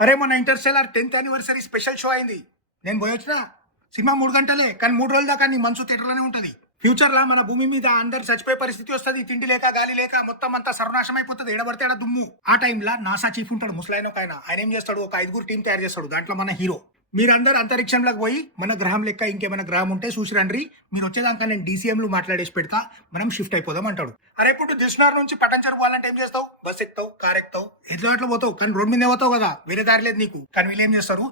అరే మొన్న Interstellar 10th anniversary special show అయింది. నేను పోయొచ్చిన. సినిమా 3 గంటలే, కానీ 3 రోజుల దాకా నీ మనసు థియేటర్లోనే ఉంటుంది. ఫ్యూచర్ లా మన భూమి మీద అందరు చచ్చిపోయే పరిస్థితి వస్తుంది. తిండి లేక గాలి లేక మొత్తం అంతా సర్వనాశనం అయిపోతుంది. ఎడబడితే ఆడ దుమ్ము. ఆ టైంలో నాసా చీఫ్ ఉంటాడు, ముసలాయన ఒక ఆయన ఏం చేస్తాడు, ఒక 5గురు టీం తయారు చేస్తాడు. దాంట్లో మన హీరో. మీరందరూ అంతరిక్షంలోకి పోయి మన గ్రహం లెక్క ఇంకేమైనా గ్రహం ఉంటే చూసిరండ్రి, మీరు వచ్చేదాకా నేను డీసీఎంలు మాట్లాడేసి పెడతా, మనం షిఫ్ట్ అయిపోదాం అంటాడు. అరే ఇప్పుడు దిల్సుఖ్నగర్ నుంచి పటాన్చెరు పోవాలంటే ఏం చేస్తావు? బస్ ఎక్కుతావు, కార్ ఎక్కుతావు, ఎట్లా పోతావు, కానీ రోడ్ మీద పోతావు కదా, వేరే దారి లేదు నీకు. కానీ వీళ్ళు ఏం చేస్తారు,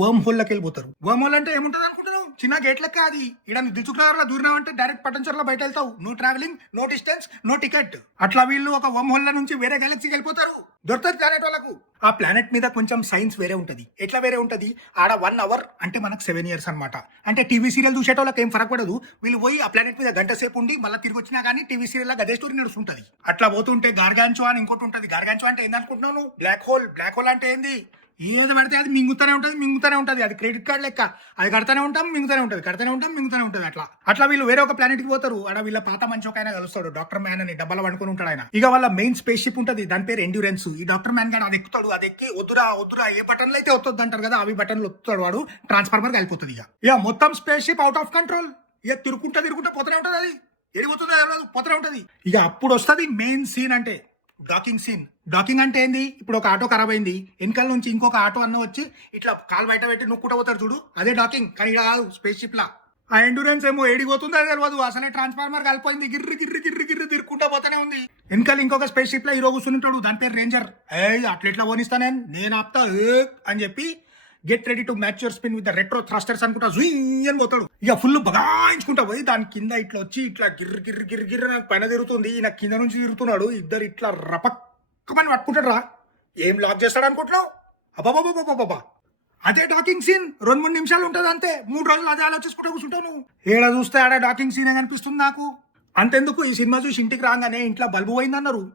వర్మ్ హోల్ లోకి వెళ్ళిపోతారు. వర్మ్ హోల్ అంటే ఏముంటది అనుకుంటున్నావు? చిన్న గేట్ లెక్క అది. ఇక్కడ దిల్సుఖ్నగర్ లో దూరినావు అంటే డైరెక్ట్ పటాన్చెరులో బయట వెళ్తావు. No travelling, no distance, no ticket. అట్లా వీళ్ళు ఒక వర్మ్ హోల్ నుంచి వేరే గెలాక్సీకి వెళ్ళిపోతారు. దొరుకుతుంది ప్లానెట్ వాళ్ళకు. ఆ ప్లానెట్ మీద కొంచెం సైన్స్ వేరే ఉంటది. ఎట్లా వేరే ఉంటది? ఆడ 1 అవర్ అంటే మనకు 7 years అనమాట. అంటే టీవీ సీరియల్ చూసేటోళ్ళకి ఏం ఫరక్ పడదు. వీళ్ళు పోయి ఆ ప్లానెట్ మీద గంట సేపు ఉండి మళ్ళీ తిరిగి వచ్చినా కానీ టీవీ సీరియల్ అదే స్టోరీ నడుస్తుంటది. అట్లా పోతుంటే గార్గాంచో అని ఇంకోటి ఉంటది. గార్గాంచో అంటే ఏందనుకుంటున్నాను? Black hole. బ్లాక్ హోల్ అంటే ఏంది? ఏది పడితే అది మింగుతూనే ఉంటది. అది క్రెడిట్ కార్డ్ లెక్క. అది కడతానే ఉంటాం, మింగుతూనే ఉంటది. అట్లా వీళ్ళు వేరే ఒక ప్లానెట్ కి పోతారు. ఆడ వీళ్ళ పాత మంచి ఒక ఆయన కలుస్తాడు, డాక్టర్ మ్యాన్ అని. డబ్బాలో వండుకొని ఉంటాడు ఆయన. ఇక వాళ్ళ మెయిన్ స్పేస్ షిప్ ఉంటది, దాని పేరు ఎండ్యూరెన్స్. ఈ డాక్టర్ మ్యాన్ గాడు అది ఎక్కుతాడు. అది ఎక్కి వద్దురా ఏ బటన్లు అయితే వస్తుంది అంటారు కదా, అవి బటన్లు వస్తాడు వాడు. ట్రాన్స్ఫార్మర్ కలిపోతుంది. ఇక మొత్తం space ship out of control. ఇక తిరుగుకుంటా పోతూనే ఉంటది. అది ఎడిపోతుంది, పోతూనే ఉంటది. ఇక అప్పుడు వస్తుంది మెయిన్ సీన్, అంటే డాకింగ్ సీన్. డాకింగ్ అంటే ఏంది? ఇప్పుడు ఒక ఆటో ఖరాబ్ అయింది, వెనకాల నుంచి ఇంకొక ఆటో అన్న వచ్చి ఇట్లా కాలు బయట పెట్టి నొక్కుంటా పోతారు చూడు, అదే డాకింగ్. కానీ ఇలా కాదు, స్పేస్ షిప్ లా. ఆ ఎండ్యూరెన్స్ ఏమో ఏడిపోతుందో తెలియదు, అసలే ట్రాన్స్ఫార్మర్ కలిపోయింది. గిర్రి తిరుక్కుంటా పోతానే ఉంది. వెనకాల ఇంకొక స్పేస్ షిప్ లో హీరో కూర్చుంటాడు, దాని పేరు రేంజర్. అట్లా ఎట్లా పోనిస్తానే, నేను ఆపుతా అని చెప్పి get ready to match your spin with retro thrusters అనుకుంటా జుయింగ్ అని పోతాడు. ఇక ఫుల్ బగాయించుకుంటా పోయి దాని కింద ఇట్లా వచ్చి ఇట్లా గిర్రి నాకు పైన తిరుగుతుంది, నాకు కింద నుంచి తిరుగుతున్నాడు. ఇద్దరు ఇట్లా రపక్కమని పట్టుకుంటాడు. రా ఏం లాక్ చేస్తాడు అనుకుంటున్నావు? అబ్బాబాబాబాబా, అదే డాకింగ్ సీన్. 2-3 నిమిషాలు ఉంటుంది అంతే. 3 రోజులు అదే ఆలోచించుకుంటూ కూర్చుంటావు నువ్వు. ఏడ చూస్తే ఆడ డాకింగ్ సీన్ కనిపిస్తుంది నాకు. అంతెందుకు, ఈ సినిమా చూసి ఇంటికి రాగానే ఇంట్లో బల్బు పోయిందన్నారు.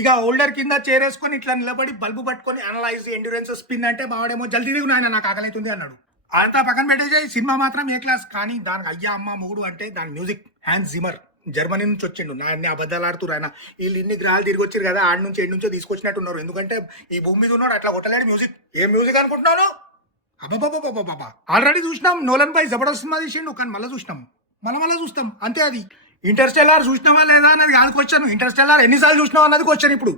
ఇక హోల్డర్ కింద చేరేసుకొని ఇట్లా నిలబడి బల్బు పట్టుకొని అనలైజ్ ఎండ్యూరెన్స్ స్పిన్ అంటే బావాడేమో జల్దీ దిగు నాయన, నాకు ఆకలితుంది అన్నాడు. అంతా పక్కన పెట్టేసి సినిమా మాత్రం ఏ క్లాస్. కానీ దానికి అయ్యా అమ్మ మొగుడు అంటే దాని మ్యూజిక్ హ్యాన్స్ జిమర్. జర్మనీ నుంచి వచ్చిండు. నా అన్ని అబద్ధాలు ఆడుతున్నారు ఆయన. వీళ్ళు ఇన్ని గ్రహాలు తిరిగి వచ్చారు కదా, ఆడ నుంచి ఏడు నుంచో తీసుకొచ్చినట్టున్నారు. ఎందుకంటే ఈ భూమి మీద ఉన్నాడు, అట్లా కొట్టలేడు మ్యూజిక్. ఏ మ్యూజిక్ అనుకుంటున్నాను? అబ్బాబాబాబాబా, ఆల్రెడీ చూసినాం. నోలన్ బాయ్ జబర్దస్త్ సినిమా తీసిండు, కానీ మళ్ళీ చూసినాం, మళ్ళీ చూస్తాం అంతే. అది ఇంటర్స్టెల్లార్ చూసినావా లేదా అన్నది కాదు క్వశ్చన్. ఇంటర్స్టెల్లార్ ఎన్నిసార్లు చూసినావు అన్నది క్వశ్చన్ ఇప్పుడు.